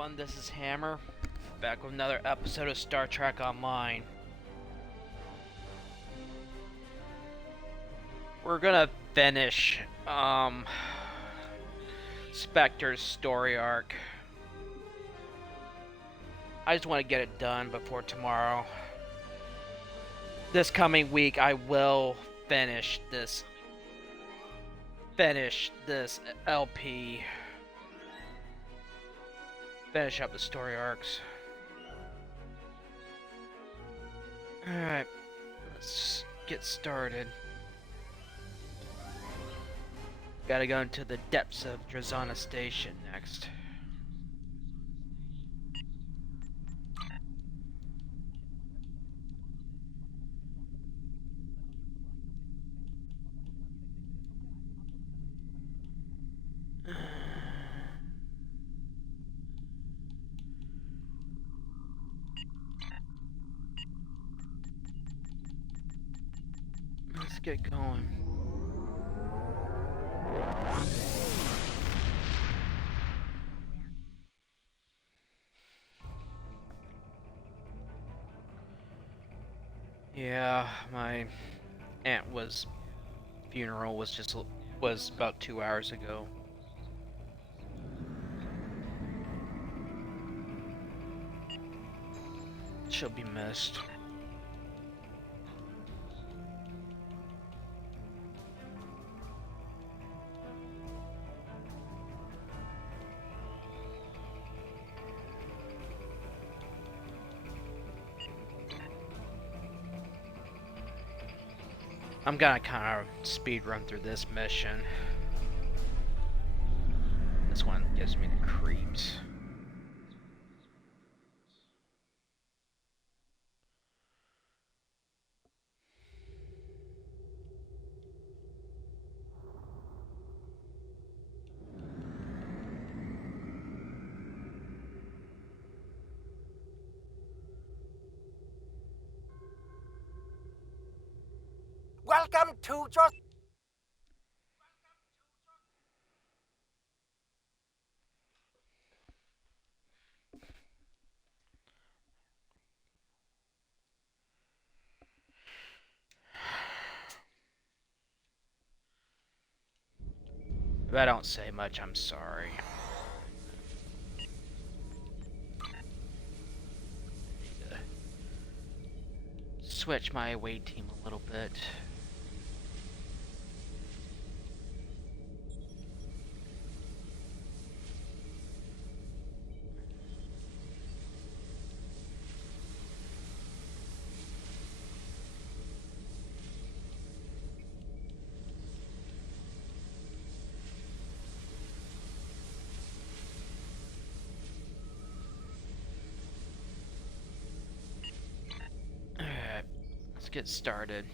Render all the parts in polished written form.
everyone, this is Hammer, back with another episode of Star Trek Online. We're gonna finish, Spectre's story arc. I just want to get it done before tomorrow. This coming week, I will finish this LP. Finish up the story arcs. Alright, let's get started. Gotta go into the depths of Drozana Station next. Let's get going. Yeah, my aunt's funeral was about 2 hours ago. She'll be missed. I'm gonna kind of speed run through this mission. This one gives me the creeps. Welcome to just. If I don't say much, I'm sorry. Switch my away team a little bit. Alright, let's get started.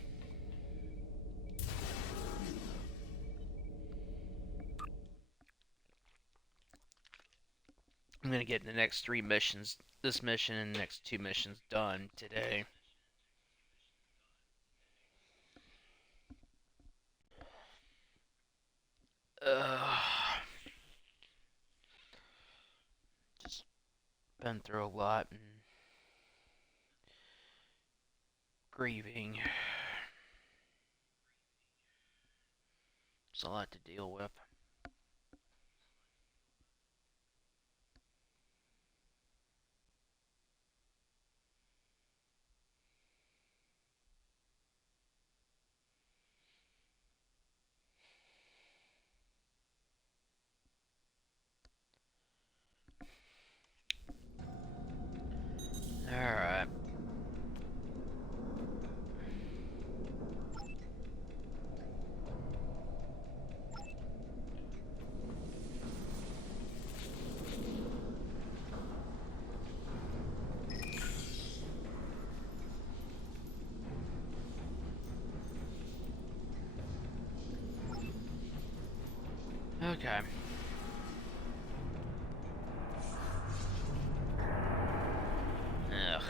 I'm gonna get the next 3 missions, this mission and the next 2 missions done today. Just been through a lot and grieving. There's a lot to deal with. Alright. Okay. Ugh.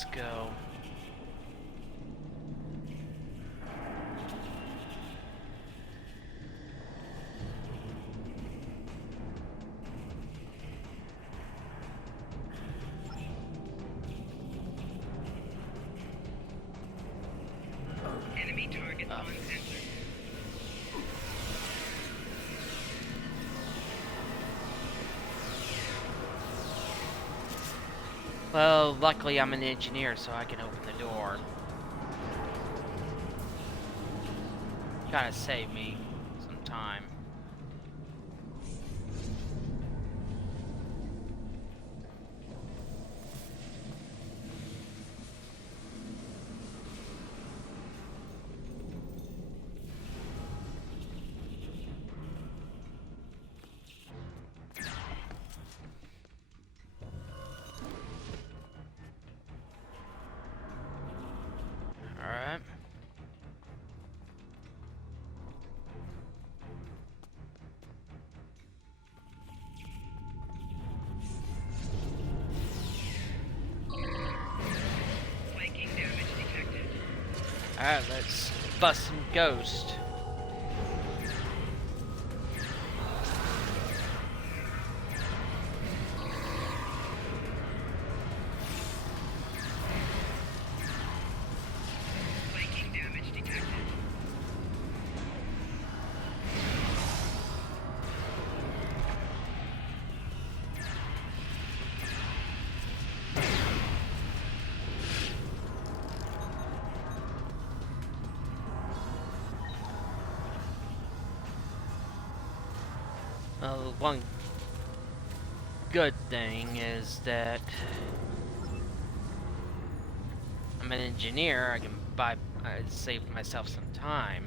let's go. Enemy target on sensor. Well, luckily I'm an engineer, so I can open the door. Gotta save me some time. Alright. Flanking damage detected. Alright, let's bust some ghost. Flanking damage detected. Well, one good thing is that I'm an engineer. I can save myself some time.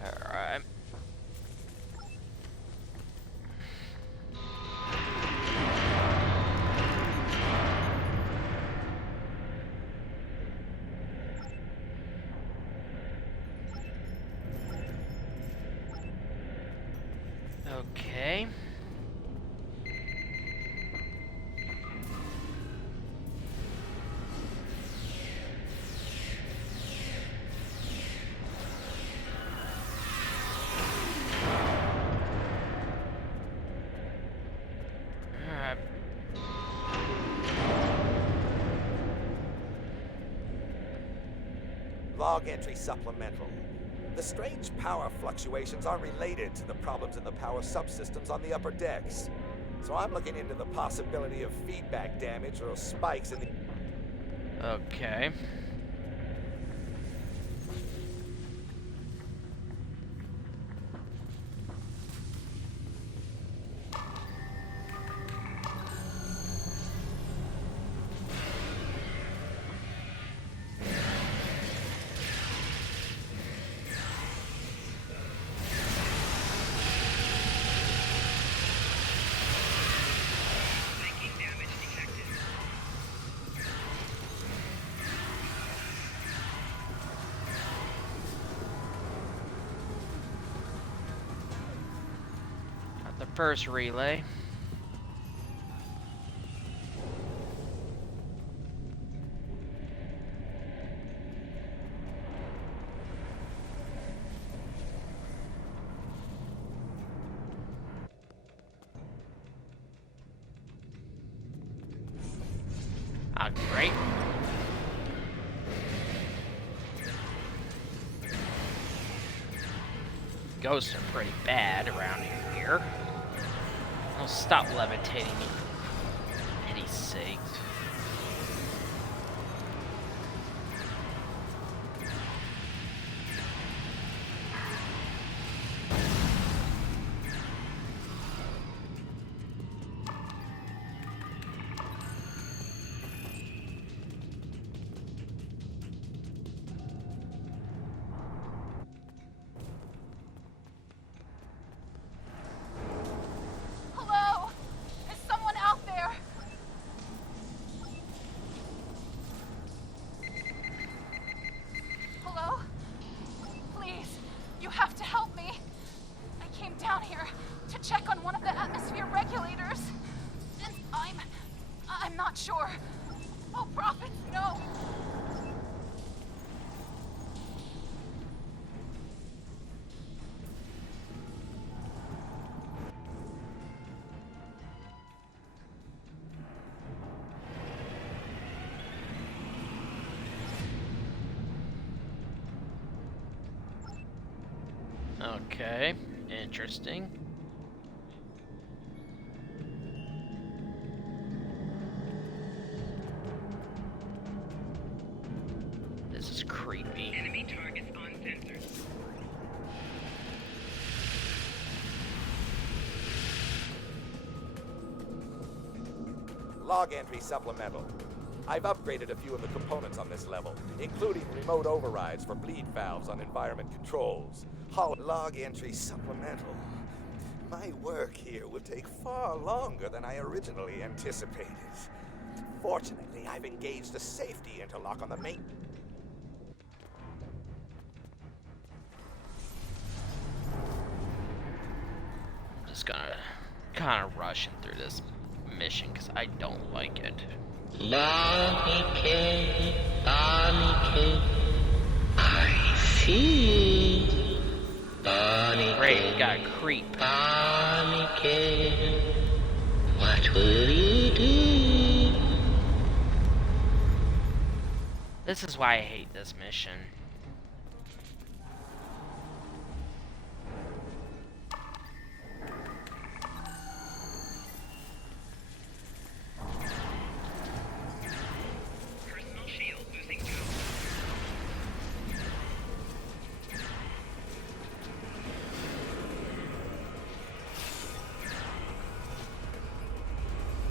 Alright. Okay. Alright. Log entry supplemental. The strange power fluctuations are related to the problems in the power subsystems on the upper decks. So I'm looking into the possibility of feedback damage or spikes in the... Okay. Flanking damage detected. Got the first relay. Ah, great. Ghosts are pretty bad around here. I'll stop levitating, for pity's sake. never! Oh, prophets, no! Okay, interesting. This is creepy. Enemy targets on sensors. Log entry supplemental. I've upgraded a few of the components on this level, including remote overrides for bleed valves on environment controls. Log entry supplemental. My work here will take far longer than I originally anticipated. Fortunately, I've engaged a safety interlock on the main... I'm just gonna kind of rushing through this mission because I don't like it. Barricade, barricade, I see. Barricade, Great, we got a creep. barricade, what will you do? This is why I hate this mission. Personal shield losing power.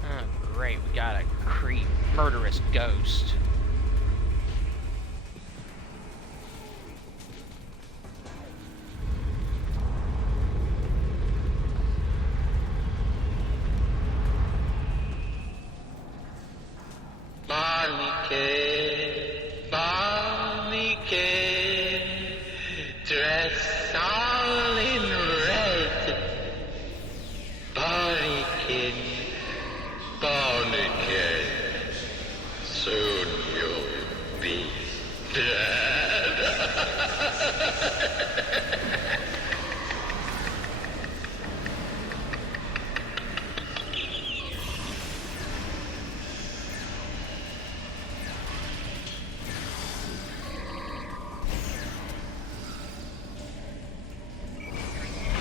Oh, great, we got a creep, murderous ghost. Barricade, barricade, dress all in red. Barricade, barricade, soon you'll be dead.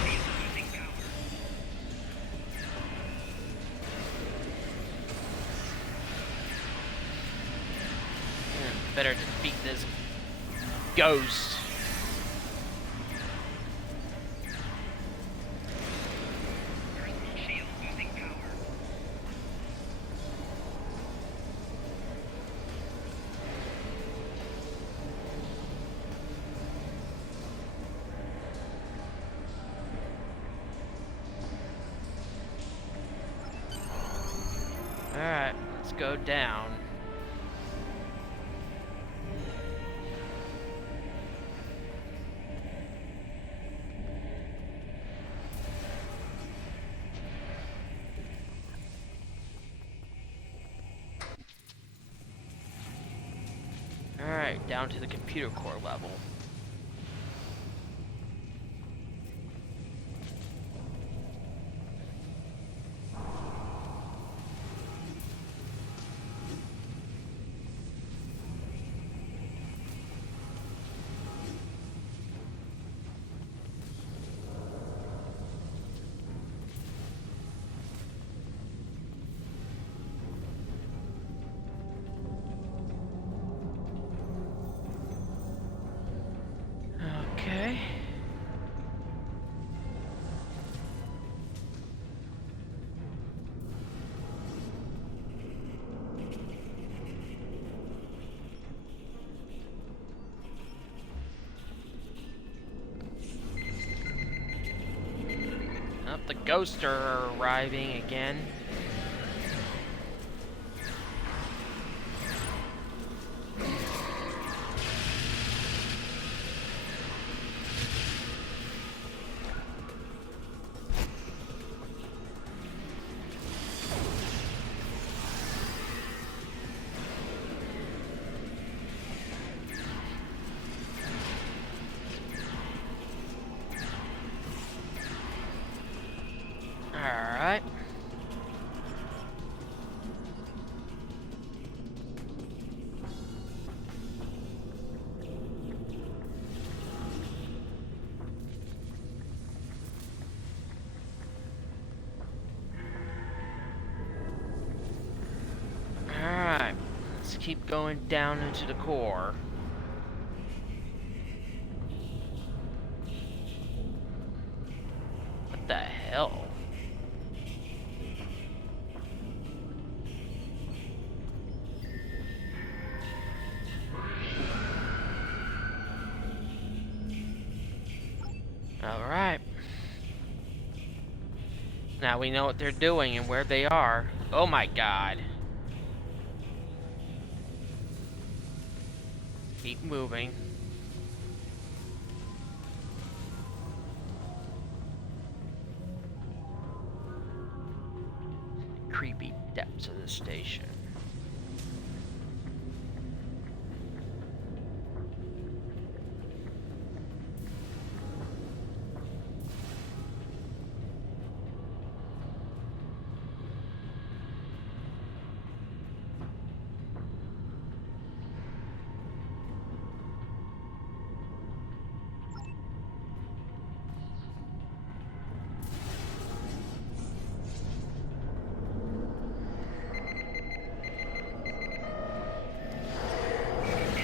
Losing power. Better defeat this ghost. Personal shield losing power. Alright, let's go down. Alright, down to the computer core level. Okay. Oh, the ghosts are arriving again. keep going down into the core. What the hell? Alright. Now we know what they're doing and where they are. Oh my god. Keep moving. Creepy depths of the station.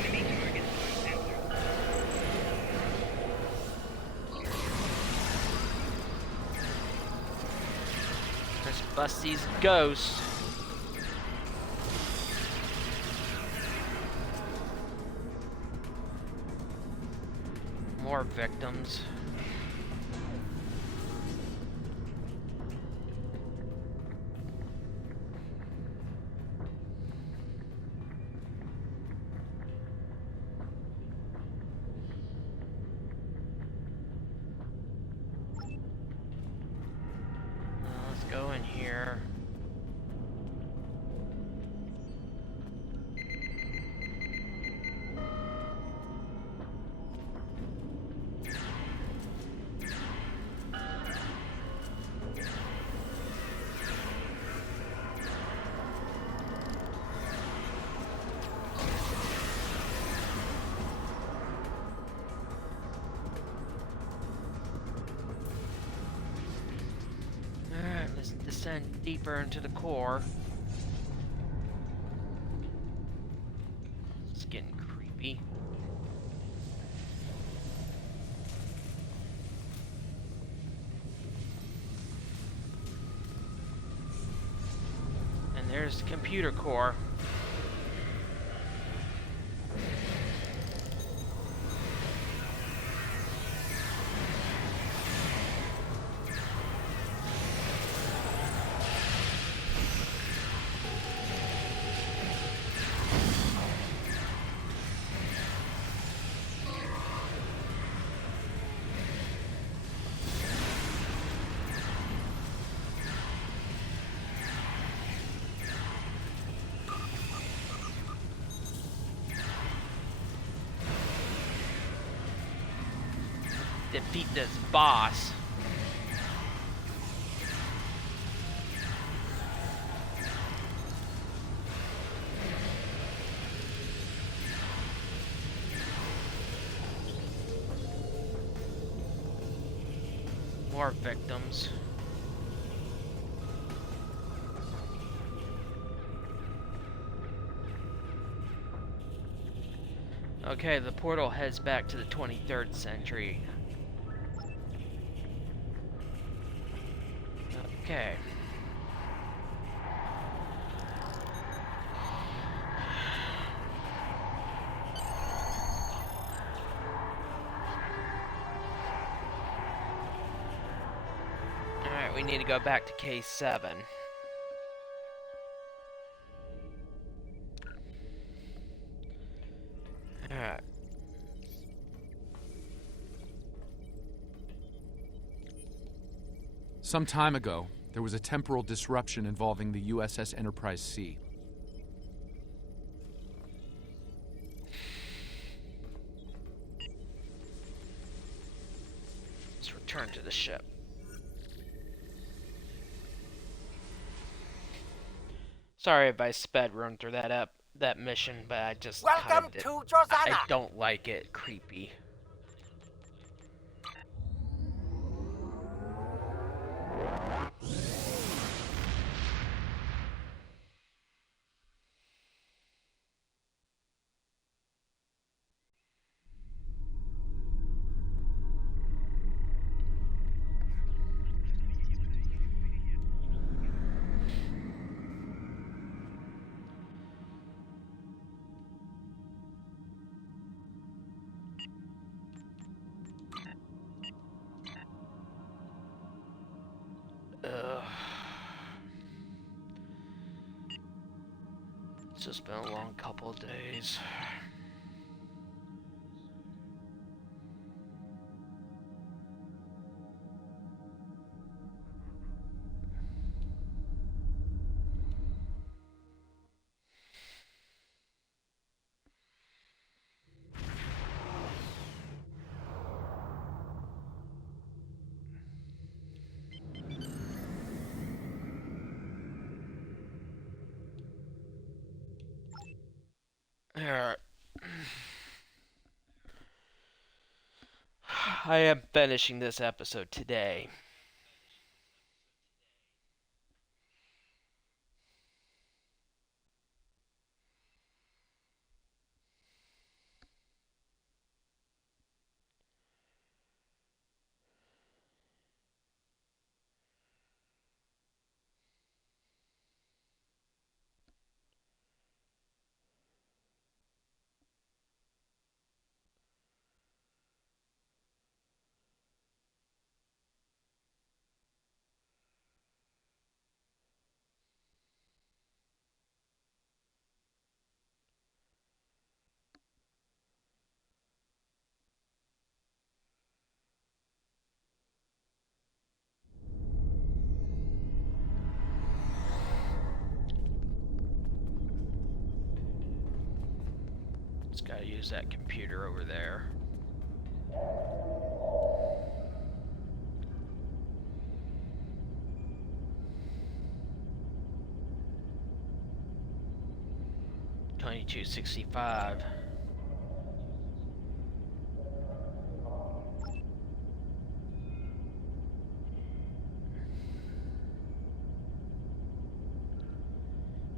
Enemy targets on sensors. Let's bust these ghosts. More victims. Let's go in here. Alright, let's descend deeper into the core. It's getting creepy. And there's the computer core. Defeat this boss. More victims. Okay, the portal heads back to the 23rd century. Okay. Alright, we need to go back to K7. Alright. Some time ago, there was a temporal disruption involving the USS Enterprise C. Let's return to the ship. Sorry if I sped run through that mission, but I just Welcome kinda to Drozana. I don't like it. Creepy. It's just been a long couple of days. Alright. I am finishing this episode today. Just gotta use that computer over there. $22.65.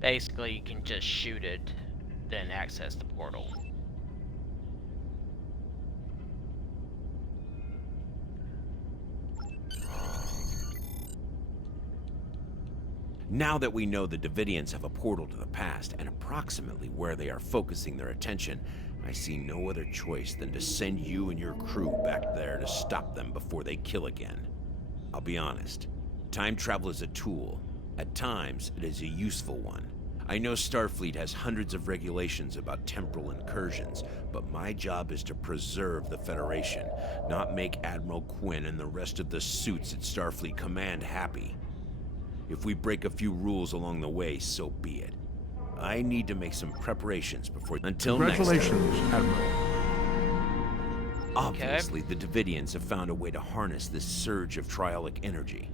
Basically, you can just shoot it, then access the portal. Now that we know the Devidians have a portal to the past and approximately where they are focusing their attention, I see no other choice than to send you and your crew back there to stop them before they kill again. I'll be honest, time travel is a tool. At times, it is a useful one. I know Starfleet has hundreds of regulations about temporal incursions, but my job is to preserve the Federation, not make Admiral Quinn and the rest of the suits at Starfleet Command happy. If we break a few rules along the way, so be it. I need to make some preparations before... Until next time. Congratulations, Admiral. Obviously, the Devidians have found a way to harness this surge of triolic energy.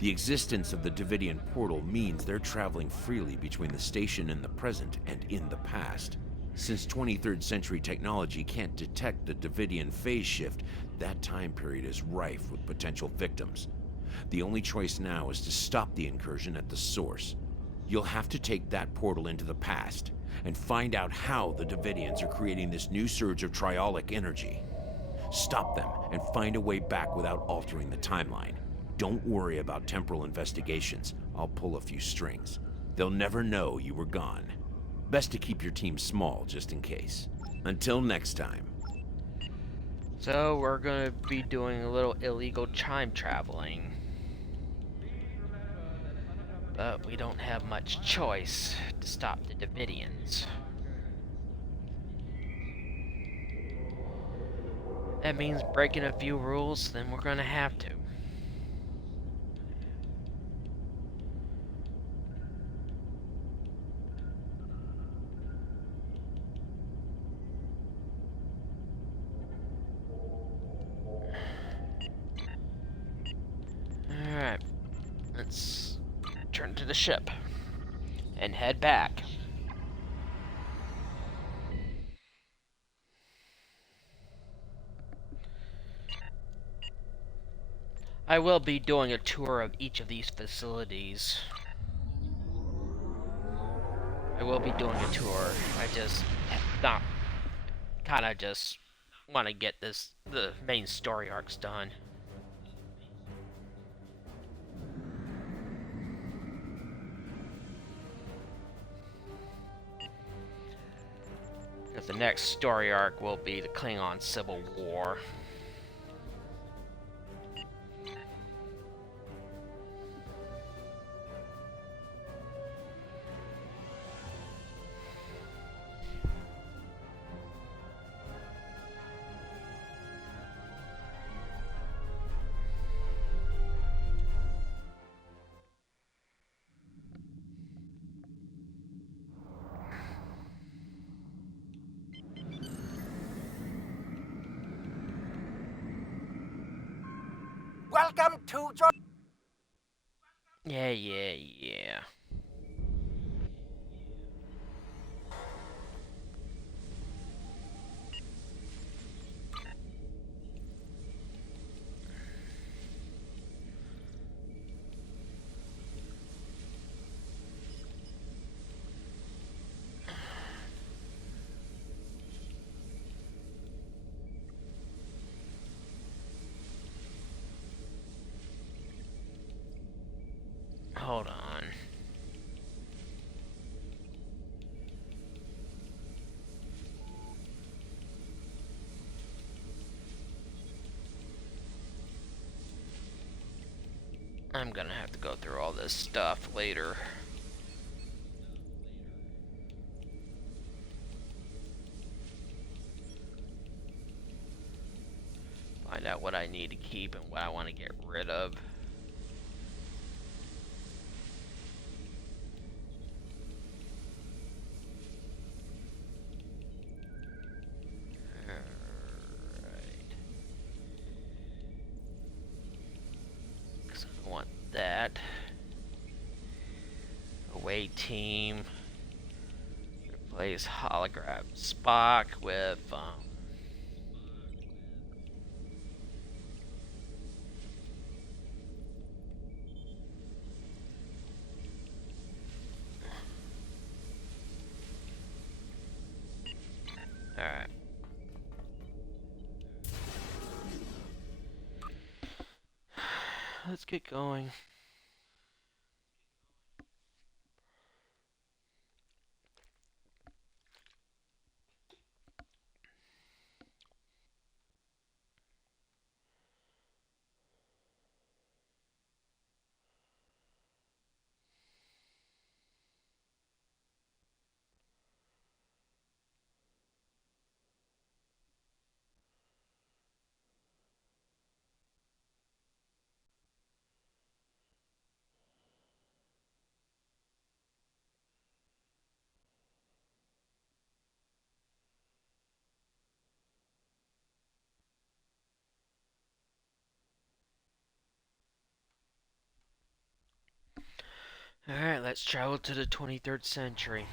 The existence of the Devidian portal means they're traveling freely between the station in the present and in the past. Since 23rd century technology can't detect the Devidian phase shift, that time period is rife with potential victims. The only choice now is to stop the incursion at the source. You'll have to take that portal into the past and find out how the Devidians are creating this new surge of triolic energy. Stop them and find a way back without altering the timeline. Don't worry about temporal investigations. I'll pull a few strings. They'll never know you were gone. Best to keep your team small just in case. Until next time. So we're gonna be doing a little illegal time traveling. But we don't have much choice to stop the Devidians. That means breaking a few rules, then we're gonna have to. Alright, let's turn to the ship and head back. I will be doing a tour of each of these facilities. I will be doing a tour. I just not kind of just want to get the main story arcs done. Because the next story arc will be the Klingon Civil War. Welcome to Yeah. Hold on. I'm gonna have to go through all this stuff later. Find out what I need to keep and what I want to get rid of. Alright. Because I want that. Away team. Replace hologram Spock with Alright. Let's get going. Alright, let's travel to the 23rd century.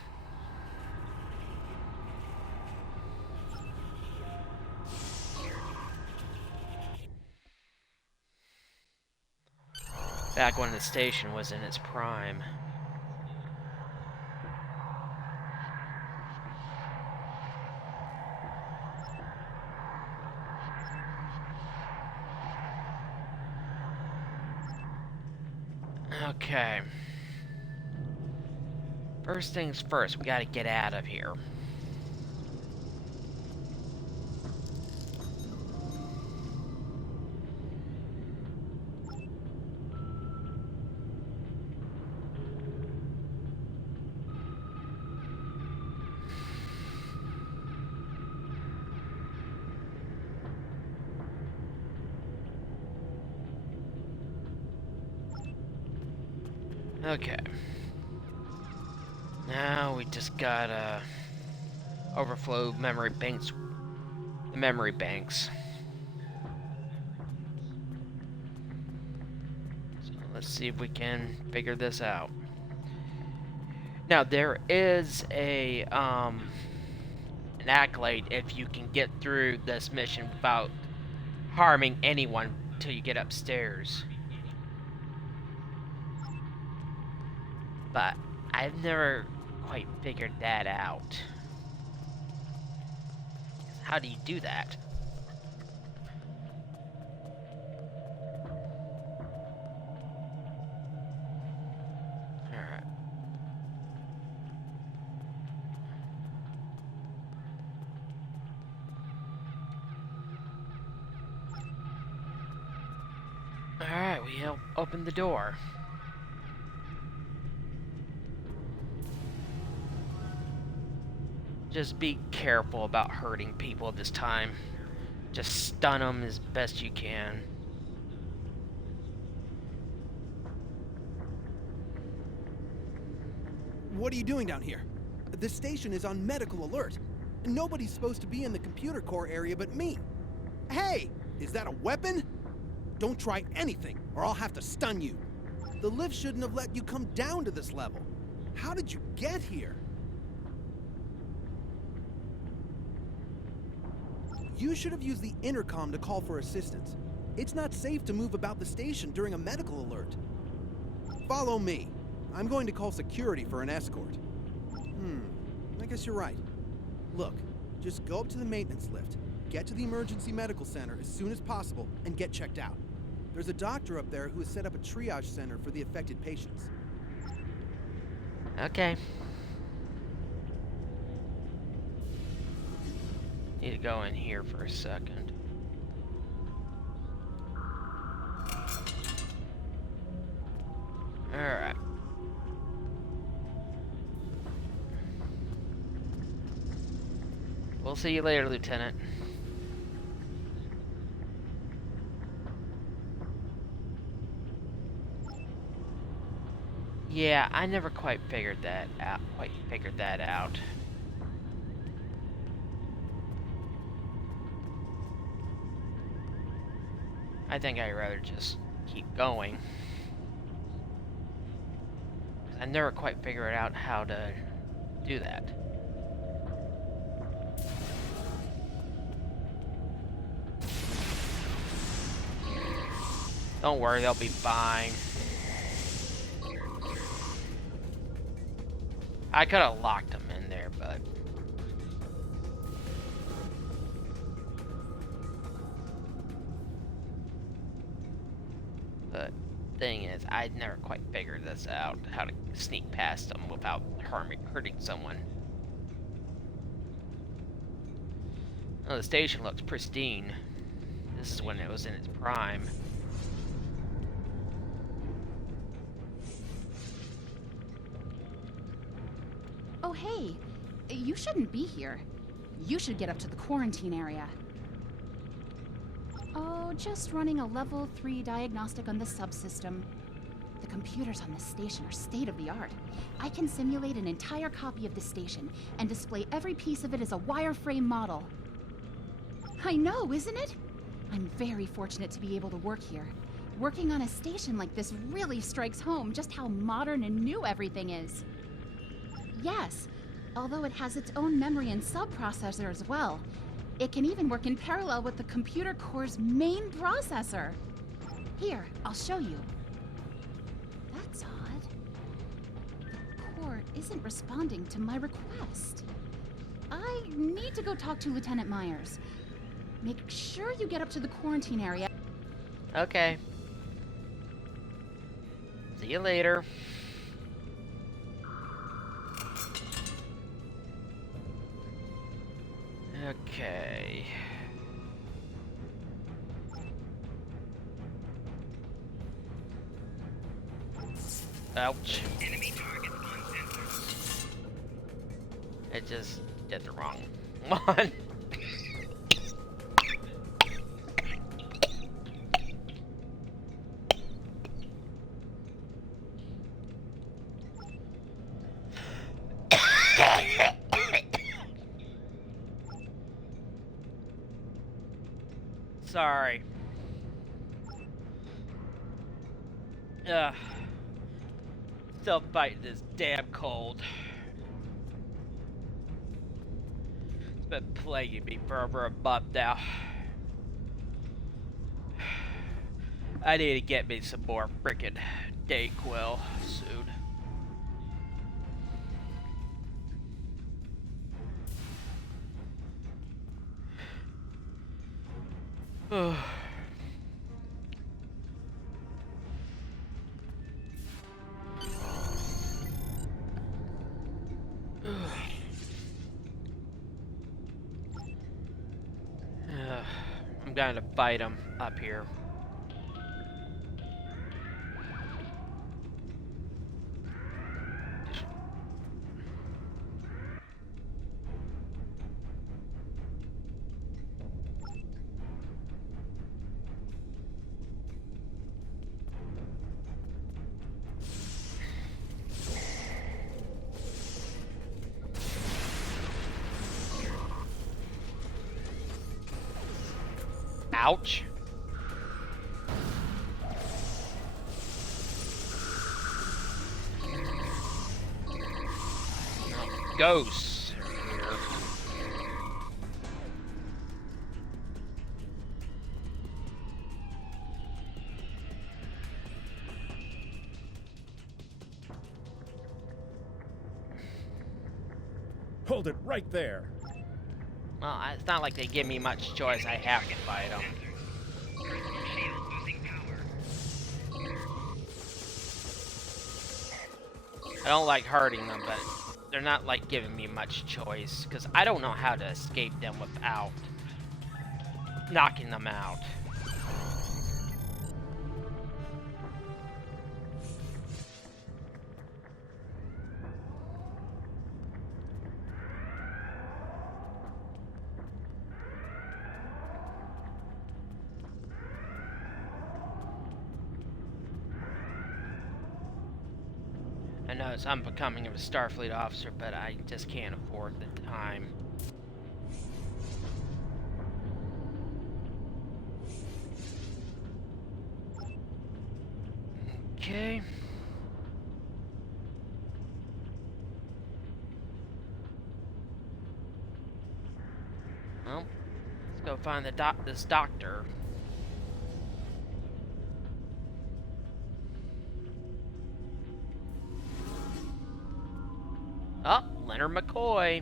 Back when the station was in its prime. Okay. First things first, we gotta get out of here. Okay. Now we just gotta overflow memory banks. The memory banks. So let's see if we can figure this out. Now there is an accolade if you can get through this mission without harming anyone till you get upstairs. But I've never quite figured that out. How do you do that? Alright. Alright, we open the door. Just be careful about hurting people this time. Just stun them as best you can. What are you doing down here? The station is on medical alert. Nobody's supposed to be in the computer core area but me. Hey, is that a weapon? Don't try anything, or I'll have to stun you. The lift shouldn't have let you come down to this level. How did you get here? You should have used the intercom to call for assistance. It's not safe to move about the station during a medical alert. Follow me. I'm going to call security for an escort. I guess you're right. Look, just go up to the maintenance lift, get to the emergency medical center as soon as possible, and get checked out. There's a doctor up there who has set up a triage center for the affected patients. Okay. Need to go in here for a second. Alright. We'll see you later, Lieutenant. Yeah, I never quite figured that out. I think I'd rather just keep going. I never quite figured out how to do that. Don't worry, they'll be fine. I could have locked them in there, but... The thing is, I'd never quite figured this out, how to sneak past them without hurting someone. Oh, the station looks pristine. This is when it was in its prime. Oh, hey. You shouldn't be here. You should get up to the quarantine area. Oh, just running a level 3 diagnostic on the subsystem. The computers on this station are state-of-the-art. I can simulate an entire copy of the station and display every piece of it as a wireframe model. I know, isn't it? I'm very fortunate to be able to work here. Working on a station like this really strikes home just how modern and new everything is. Yes, although it has its own memory and subprocessor as well. It can even work in parallel with the computer core's main processor. Here, I'll show you. That's odd. The core isn't responding to my request. I need to go talk to Lieutenant Myers. Make sure you get up to the quarantine area. Okay. See you later. Okay. Ouch. Enemy target on sensor. It just did the wrong one. Sorry. Still fighting this damn cold. It's been plaguing me for over a month now. I need to get me some more frickin' Dayquil soon. I'm going to fight him up here. Ouch. ghosts here. Hold it right there. Well, it's not like they give me much choice. I have to fight them. Shield losing power. I don't like hurting them, but they're not like giving me much choice because I don't know how to escape them without knocking them out. I know it's unbecoming of a Starfleet officer, but I just can't afford the time. Okay. Well, let's go find this doctor. Oh, Leonard McCoy.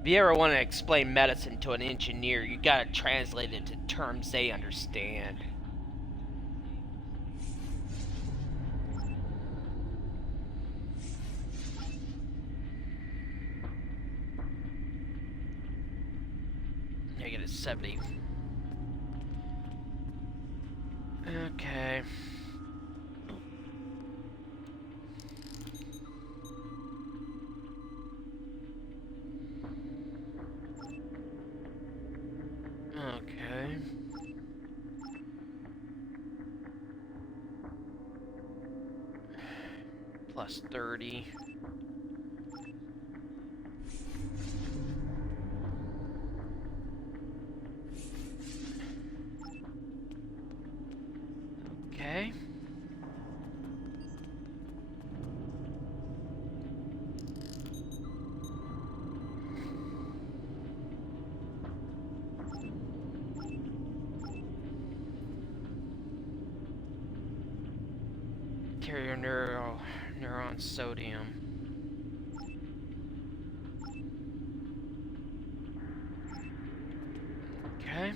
If you ever want to explain medicine to an engineer, you gotta translate it to terms they understand. Negative 70. Okay. Okay. Plus 30. Okay. Interior neuron sodium. Okay.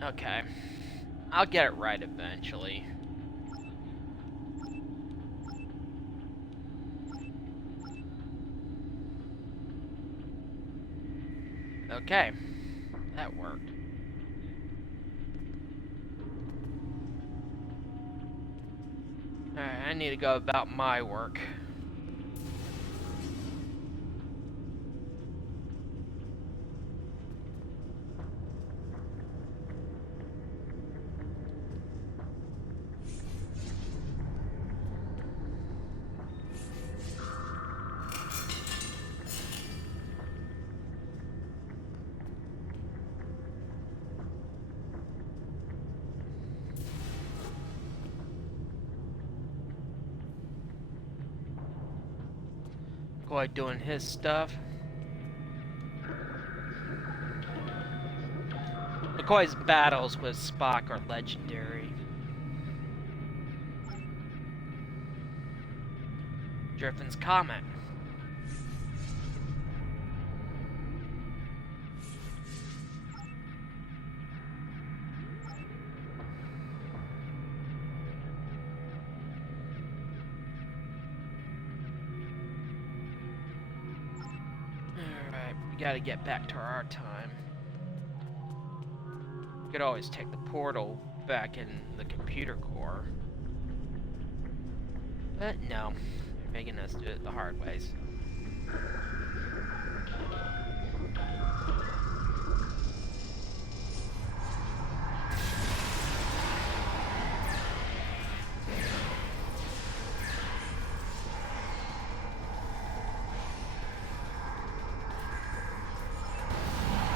Okay. I'll get it right eventually. Okay. That worked. Alright, I need to go about my work. McCoy doing his stuff. McCoy's battles with Spock are legendary. Driffen's Comet. Alright, we gotta get back to our time. We could always take the portal back in the computer core. But no, they're making us do it the hard ways.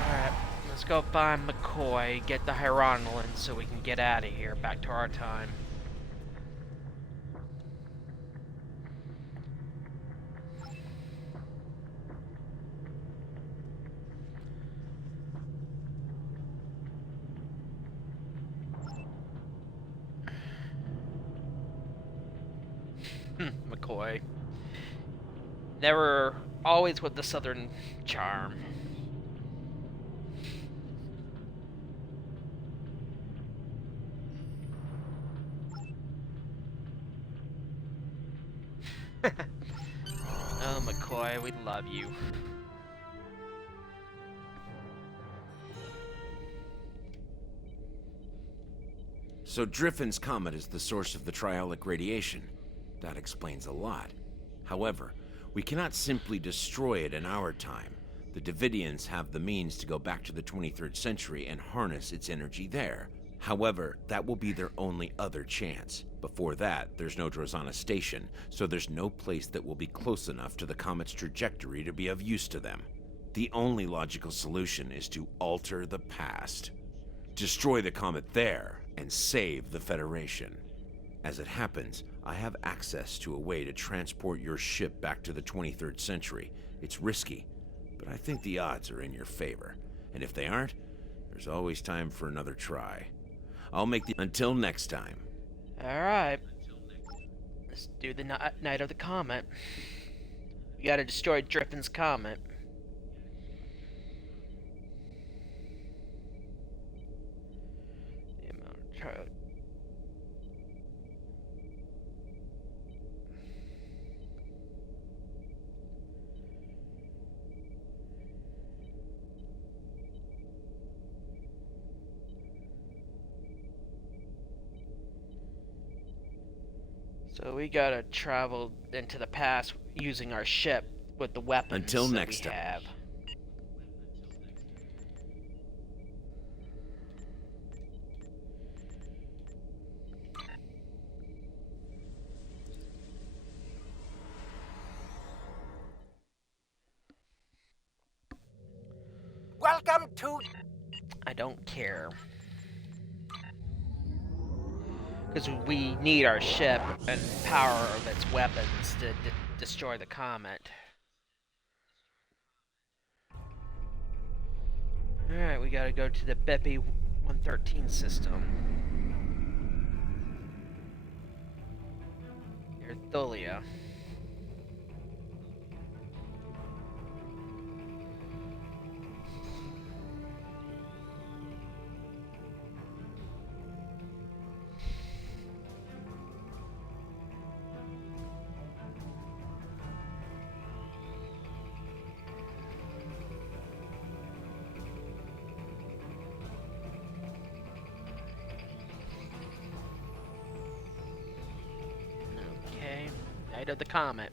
Alright, let's go find McCoy, get the Hieronolan so we can get out of here, back to our time. McCoy. Never, always with the southern charm. Oh, McCoy, we love you. So Driffen's comet is the source of the triolic radiation. That explains a lot. However, we cannot simply destroy it in our time. The Devidians have the means to go back to the 23rd century and harness its energy there. However, that will be their only other chance. Before that, there's no Drozana station, so there's no place that will be close enough to the comet's trajectory to be of use to them. The only logical solution is to alter the past. Destroy the comet there, and save the Federation. As it happens, I have access to a way to transport your ship back to the 23rd century. It's risky, but I think the odds are in your favor. And if they aren't, there's always time for another try. I'll make the... Until next time. Alright. Let's do the Night of the Comet. We gotta destroy Driffen's Comet. The amount of trial. So we gotta travel into the past using our ship with the weapons Until that next we time. have. Welcome to... I don't care. Because we need our ship and power of its weapons to destroy the comet. Alright, we gotta go to the Bepi 113 system. Near Thulia. Okay, Night of the Comet.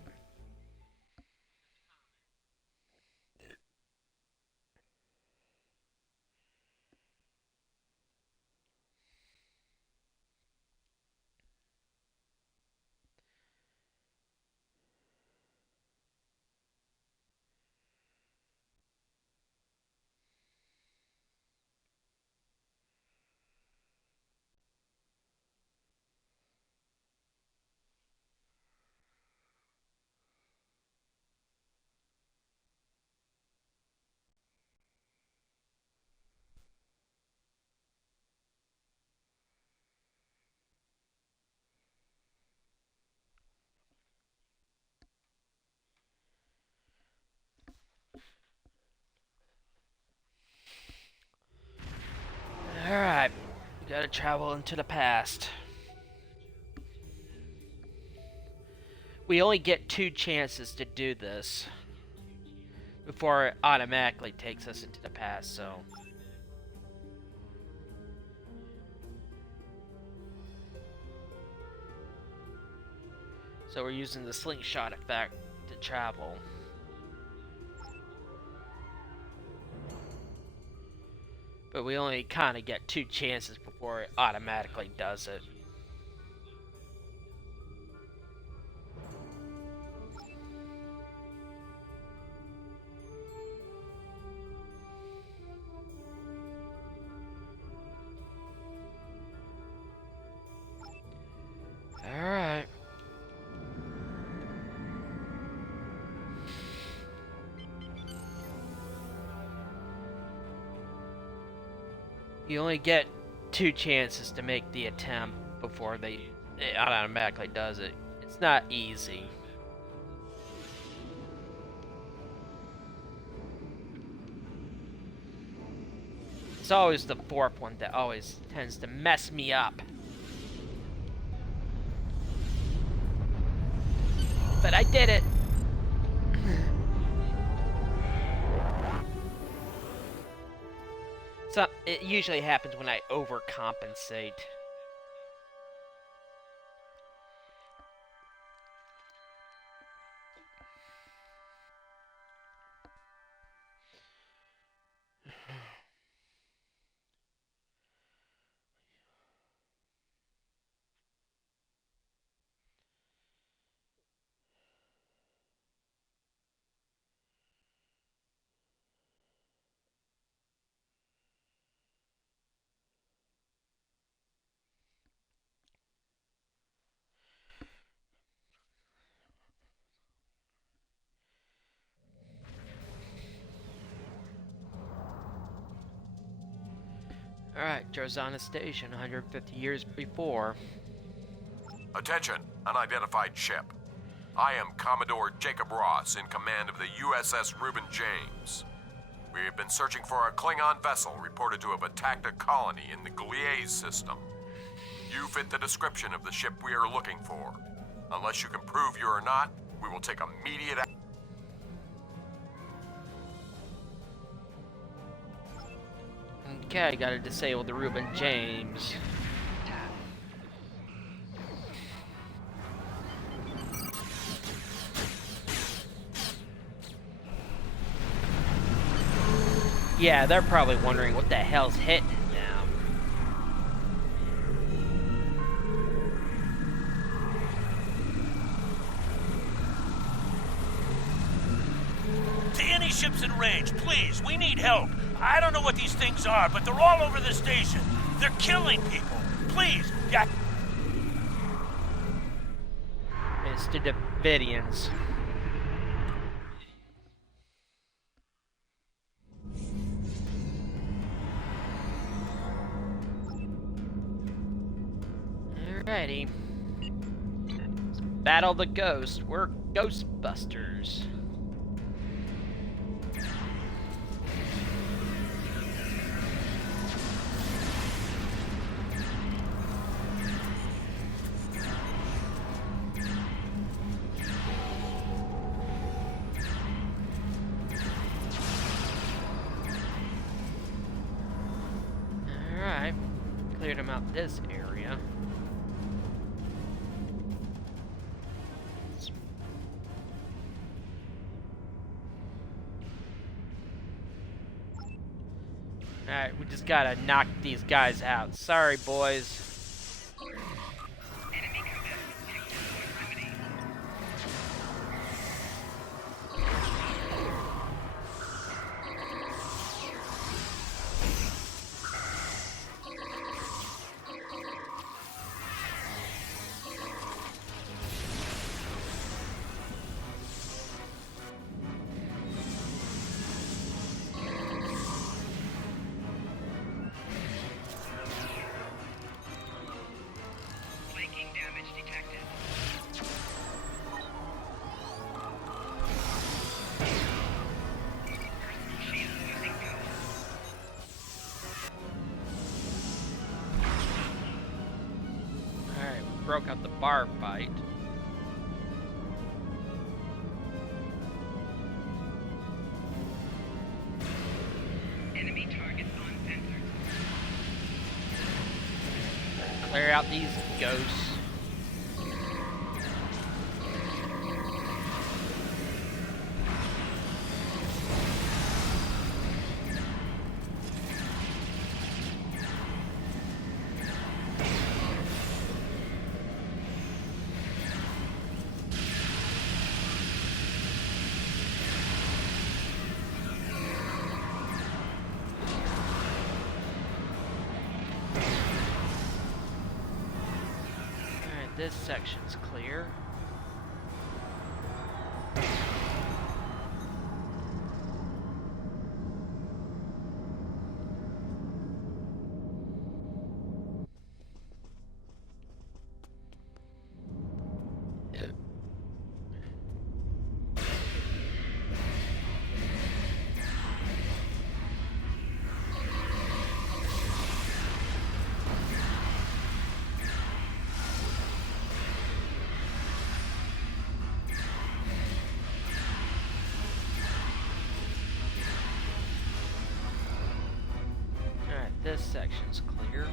Gotta travel into the past. We only get 2 chances to do this before it automatically takes us into the past, so... So we're using the slingshot effect to travel. But we only kind of get 2 chances before it automatically does it. Alright. You only get 2 chances to make the attempt before it automatically does it. It's not easy. It's always the 4th one that always tends to mess me up. But I did it! So it usually happens when I overcompensate. Alright, Drozana Station, 150 years before. Attention, unidentified ship. I am Commodore Jacob Ross, in command of the USS Reuben James. We have been searching for a Klingon vessel reported to have attacked a colony in the Gliese system. You fit the description of the ship we are looking for. Unless you can prove you are not, we will take immediate action. Okay, gotta disable the Reuben James. Yeah, they're probably wondering what the hell's hitting now. To any ships in range, please, we need help. I don't know what these things are, but they're all over the station. They're killing people. Please, It's the Devidians. Alrighty. Let's battle the ghost. We're Ghostbusters. Alright. Cleared them out this area. Alright, we just gotta knock these guys out. Sorry, boys. Enemy Comet takes proximity. broke out the bar fight. Enemy targets on sensors. Clear out these ghosts. This section's clear. This section's clear.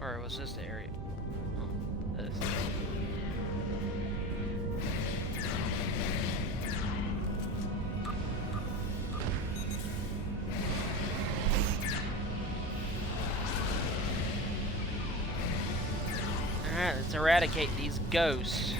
Or was this the area? Oh, this. Alright, let's eradicate these ghosts.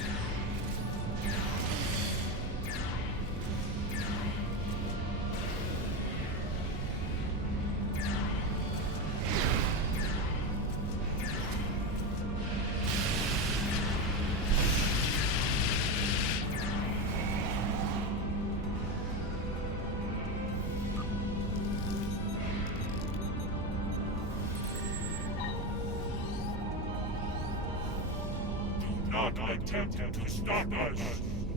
Not attempt to stop us.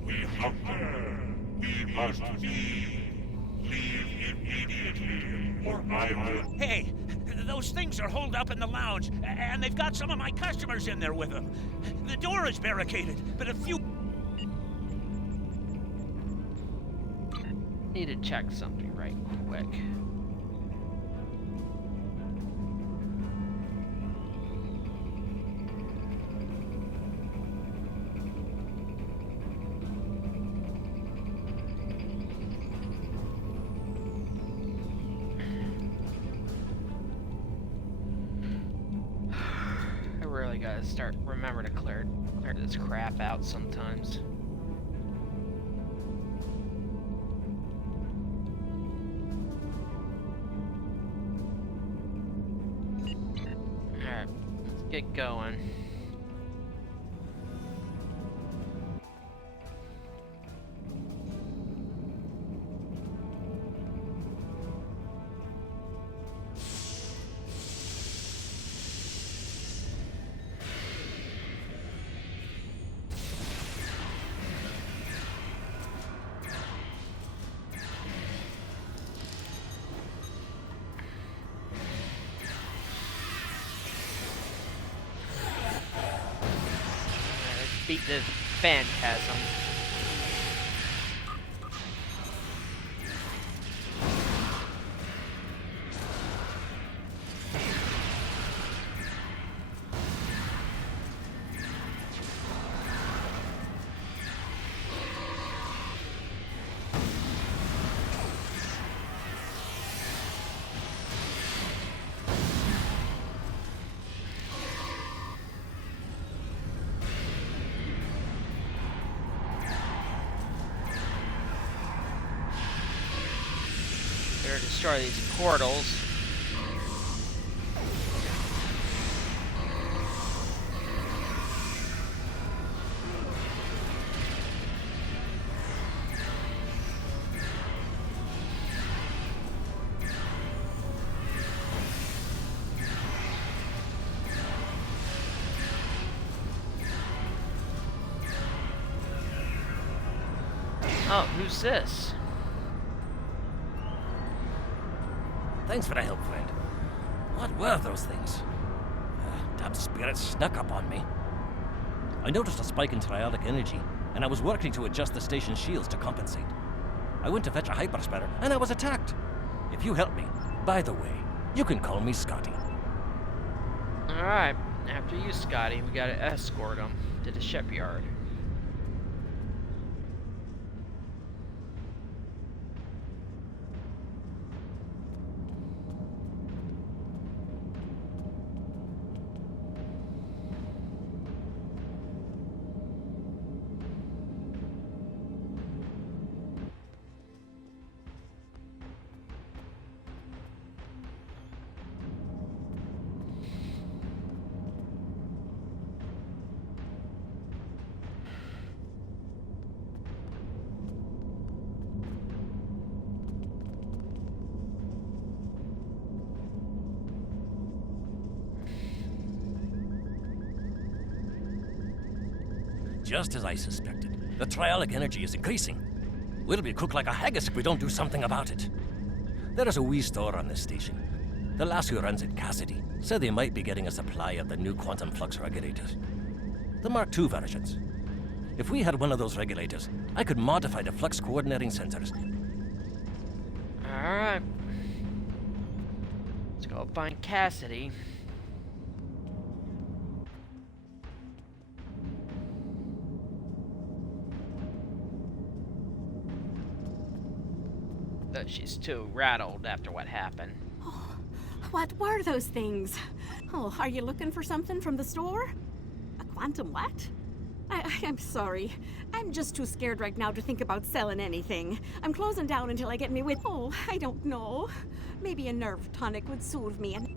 We hunger. We must leave. Leave immediately, or I will. Hey, those things are holed up in the lounge, and they've got some of my customers in there with them. The door is barricaded, but a few... Need to check something right quick. Gotta remember to clear this crap out sometimes. Alright, let's get going. Beat this phantasm. Destroy these portals. Oh, who's this? Thanks for the help, friend. What were those things? Damn spirits snuck up on me. I noticed a spike in triolic energy, and I was working to adjust the station's shields to compensate. I went to fetch a hyperspatter, and I was attacked. If you help me, by the way, you can call me Scotty. Alright, after you, Scotty, we gotta escort him to the shipyard. Just as I suspected, the triolic energy is increasing. We'll be cooked like a haggis if we don't do something about it. There is a wee store on this station. The lass who runs it, Cassidy, said they might be getting a supply of the new quantum flux regulators. The Mark II versions. If we had one of those regulators, I could modify the flux coordinating sensors. Alright. Let's go find Cassidy. But she's too rattled after what happened. Oh, what were those things? Oh, are you looking for something from the store? A quantum what? I'm sorry. I'm just too scared right now to think about selling anything. I'm closing down until I get me with... Oh, I don't know. Maybe a nerve tonic would soothe me and...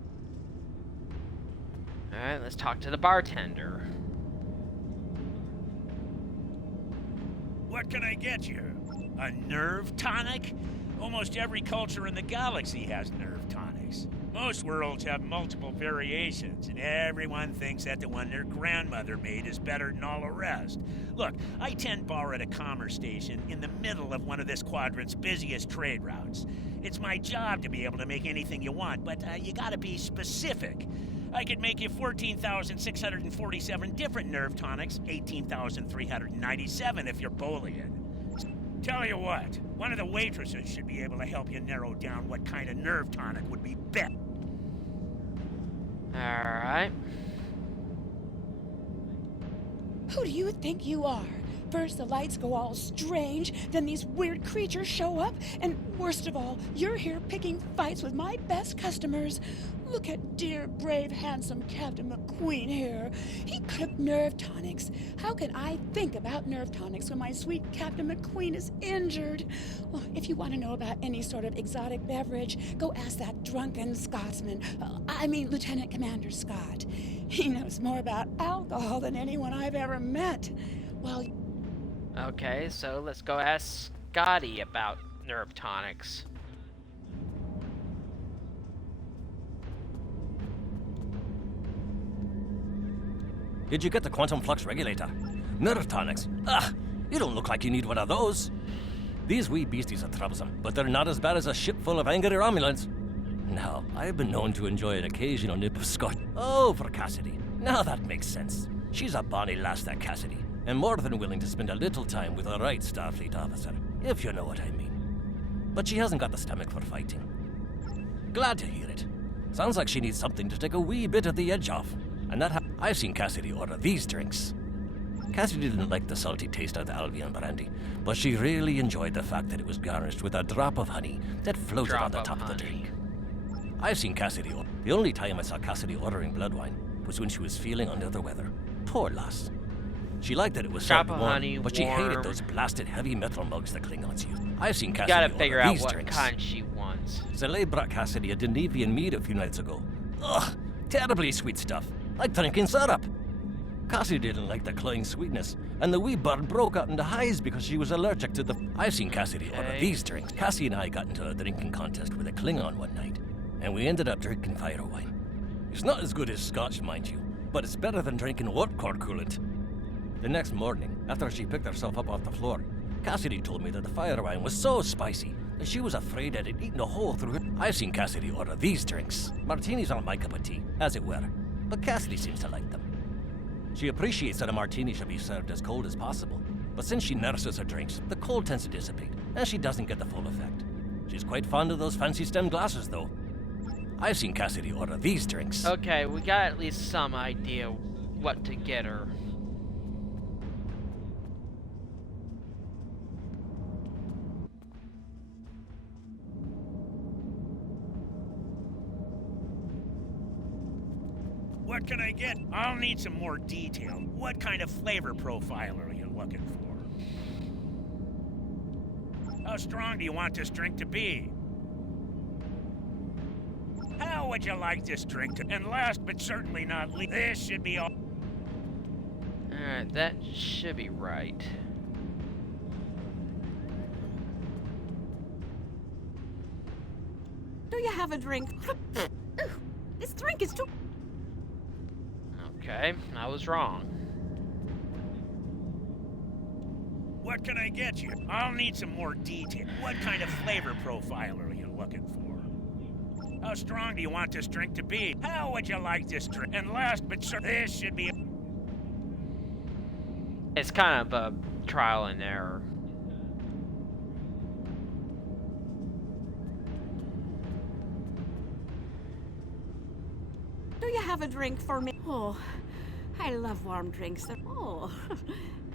Alright, let's talk to the bartender. What can I get you? A nerve tonic? Almost every culture in the galaxy has nerve tonics. Most worlds have multiple variations, and everyone thinks that the one their grandmother made is better than all the rest. Look, I tend bar at a commerce station in the middle of one of this quadrant's busiest trade routes. It's my job to be able to make anything you want, but you gotta be specific. I could make you 14,647 different nerve tonics, 18,397 if you're Boolean. Tell you what, one of the waitresses should be able to help you narrow down what kind of nerve tonic would be best. Alright. Who do you think you are? First the lights go all strange, then these weird creatures show up, and worst of all, you're here picking fights with my best customers. Look at dear, brave, handsome Captain McQueen here. He cooked nerve tonics. How can I think about nerve tonics when my sweet Captain McQueen is injured? Well, if you want to know about any sort of exotic beverage, go ask that drunken Scotsman. Lieutenant Commander Scott. He knows more about alcohol than anyone I've ever met. Well... Okay, so let's go ask Scotty about nerve tonics. Did you get the quantum flux regulator? Nerve tonics? Ah, you don't look like you need one of those. These wee beasties are troublesome, but they're not as bad as a ship full of angry Romulans. Now, I've been known to enjoy an occasional nip of scotch. Oh, for Cassidy. Now that makes sense. She's a bonny lass, that Cassidy, and more than willing to spend a little time with a right Starfleet officer, if you know what I mean. But she hasn't got the stomach for fighting. Glad to hear it. Sounds like she needs something to take a wee bit of the edge off. And I've seen Cassidy order these drinks. Cassidy didn't like the salty taste of the Albion brandy, but she really enjoyed the fact that it was garnished with a drop of honey that floated on the top of the drink. I've seen Cassidy order. The only time I saw Cassidy ordering blood wine was when she was feeling under the weather. Poor lass. She liked that it was Drop so of warm, honey, but she hated warm. those blasted heavy metal mugs the Klingons use. I've seen You Cassidy gotta order figure out these what drinks. kind she wants. Zalay brought Cassidy a Devidian mead a few nights ago. Ugh, terribly sweet stuff, like drinking syrup. Cassidy didn't like the cloying sweetness, and the wee bird broke out into highs because she was allergic to the... I've seen Cassidy order these drinks. Cassie and I got into a drinking contest with a Klingon one night, and we ended up drinking fire wine. It's not as good as scotch, mind you, but it's better than drinking warp core coolant. The next morning, after she picked herself up off the floor, Cassidy told me that the fire wine was so spicy that she was afraid that it'd eaten a hole through her. I've seen Cassidy order these drinks. Martinis aren't my cup of tea, as it were, but Cassidy seems to like them. She appreciates that a martini should be served as cold as possible, but since she nurses her drinks, the cold tends to dissipate, and she doesn't get the full effect. She's quite fond of those fancy stem glasses, though. I've seen Cassidy order these drinks. Okay, we got at least some idea what to get her. What can I get? I'll need some more detail. What kind of flavor profile are you looking for? How strong do you want this drink to be? How would you like this drink to... And last but certainly not least, this should be all... Alright, that should be right. Do you have a drink? This drink is too... Okay, I was wrong. What can I get you? I'll need some more detail. What kind of flavor profile are you looking for? How strong do you want this drink to be? How would you like this drink? And last but certainly, this should be... It's kind of a trial and error. Do you have a drink for me? Oh, I love warm drinks. Oh,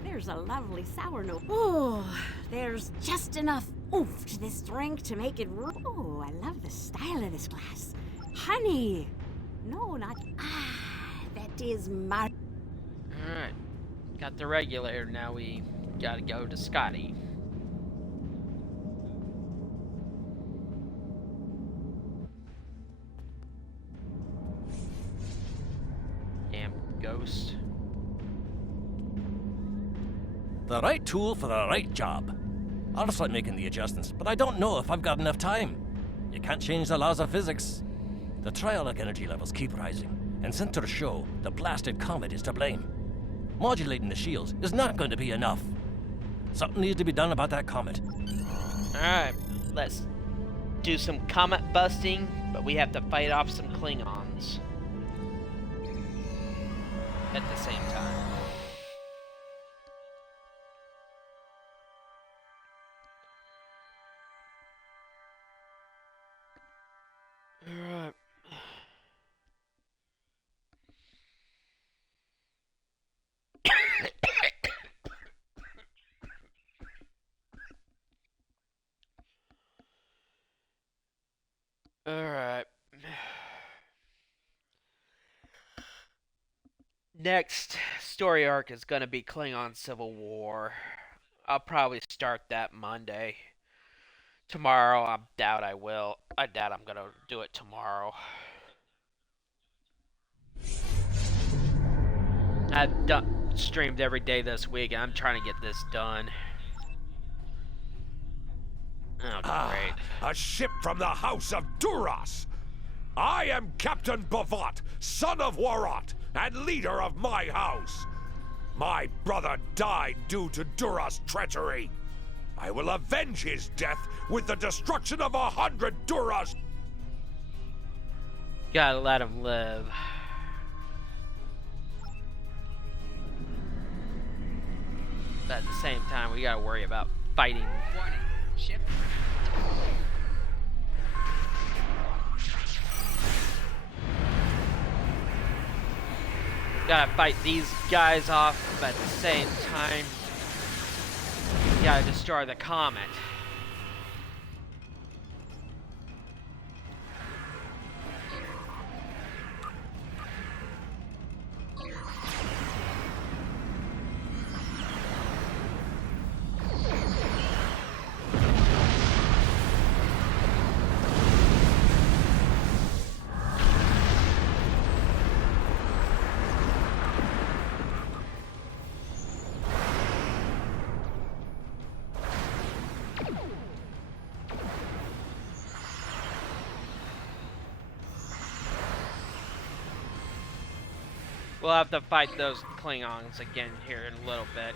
there's a lovely sour note. Oh, there's just enough oomph to this drink to make it... Oh, I love the style of this glass. Honey. No, not... that is my... Alright. Got the regulator, now we gotta go to Scotty. Damn ghost. The right tool for the right job. I'll start making the adjustments, but I don't know if I've got enough time. You can't change the laws of physics. The trialic energy levels keep rising, and sensors show the blasted Comet is to blame. Modulating the shields is not going to be enough. Something needs to be done about that Comet. Alright, let's do some Comet busting, but we have to fight off some Klingons at the same time. Alright. Alright. Next story arc is gonna be Klingon Civil War. I'll probably start that Monday. Tomorrow, I doubt I will. I doubt I'm gonna do it tomorrow. I've streamed every day this week, and I'm trying to get this done. Oh, great. A ship from the house of Duras! I am Captain Bavat, son of Warot, and leader of my house. My brother died due to Duras' treachery. I will avenge his death with the destruction of 100 Duras. Gotta let him live. But at the same time, we gotta worry about fighting. Warning. Ship. Gotta fight these guys off, but at the same time, gotta destroy the Comet. We'll have to fight those Klingons again here in a little bit.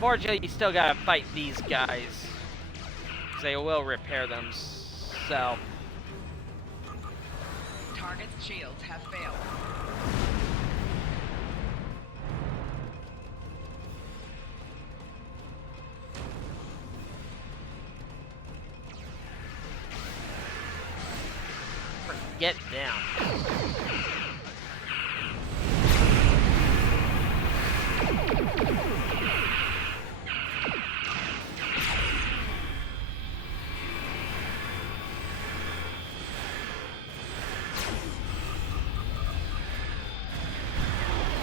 Fortunately, you still gotta fight these guys. They will repair themselves. Target's shields have failed. Get down.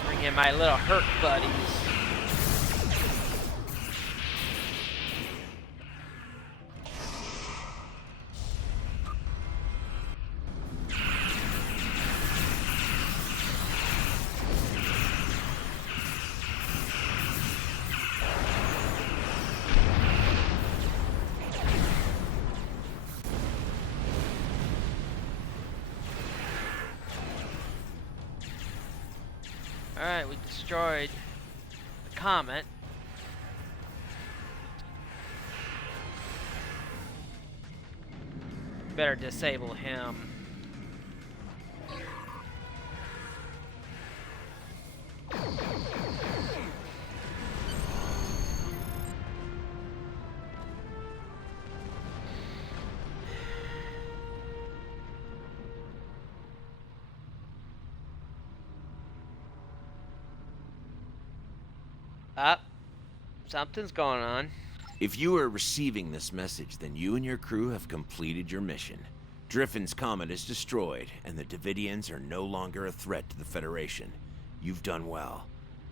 Bring in my little hurt buddies. Alright, we destroyed the Comet. Better disable him. Up. Something's going on. If you are receiving this message, then you and your crew have completed your mission. Driffen's Comet is destroyed, and the Devidians are no longer a threat to the Federation. You've done well.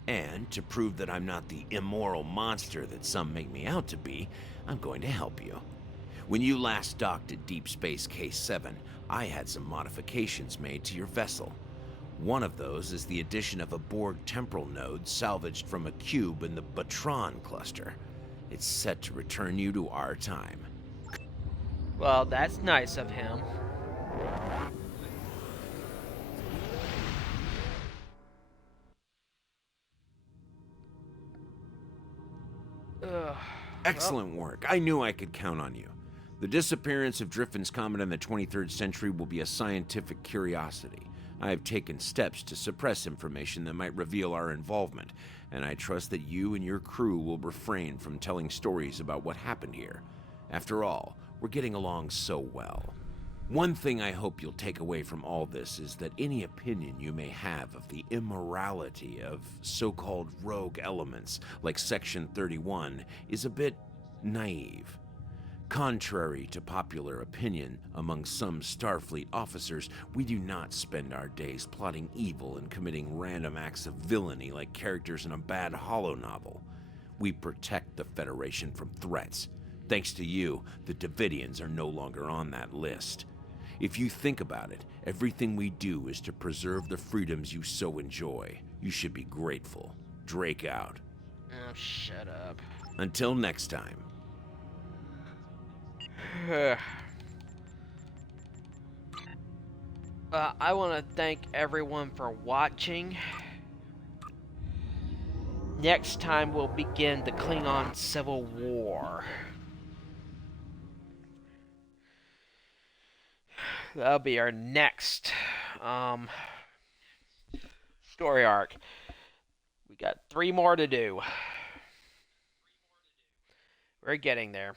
And to prove that I'm not the immoral monster that some make me out to be, I'm going to help you. When you last docked at Deep Space K7, I had some modifications made to your vessel. One of those is the addition of a Borg temporal node salvaged from a cube in the Batron cluster. It's set to return you to our time. Well, that's nice of him. Ugh. Excellent work. I knew I could count on you. The disappearance of Driffen's Comet in the 23rd century will be a scientific curiosity. I have taken steps to suppress information that might reveal our involvement, and I trust that you and your crew will refrain from telling stories about what happened here. After all, we're getting along so well. One thing I hope you'll take away from all this is that any opinion you may have of the immorality of so-called rogue elements like Section 31 is a bit naive. Contrary to popular opinion among some Starfleet officers, we do not spend our days plotting evil and committing random acts of villainy like characters in a bad holo novel. We protect the Federation from threats. Thanks to you, the Devidians are no longer on that list. If you think about it, everything we do is to preserve the freedoms you so enjoy. You should be grateful. Drake out. Oh, shut up. Until next time. I want to thank everyone for watching. Next time we'll begin the Klingon Civil War. That'll be our next story arc. We got 3 more to do. We're getting there.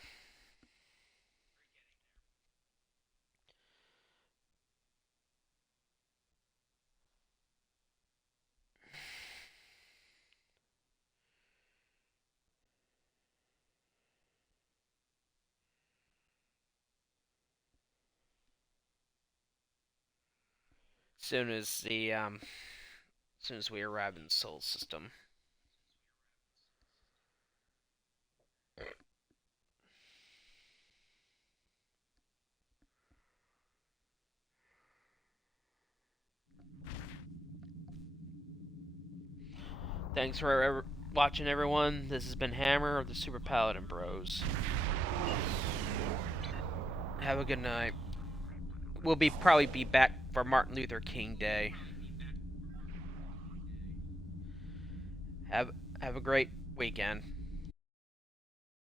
Soon as we arrive in the Sol system. Thanks for watching, everyone. This has been Hammer of the Super Paladin Bros. Have a good night. We'll probably be back for Martin Luther King Day. Have a great weekend.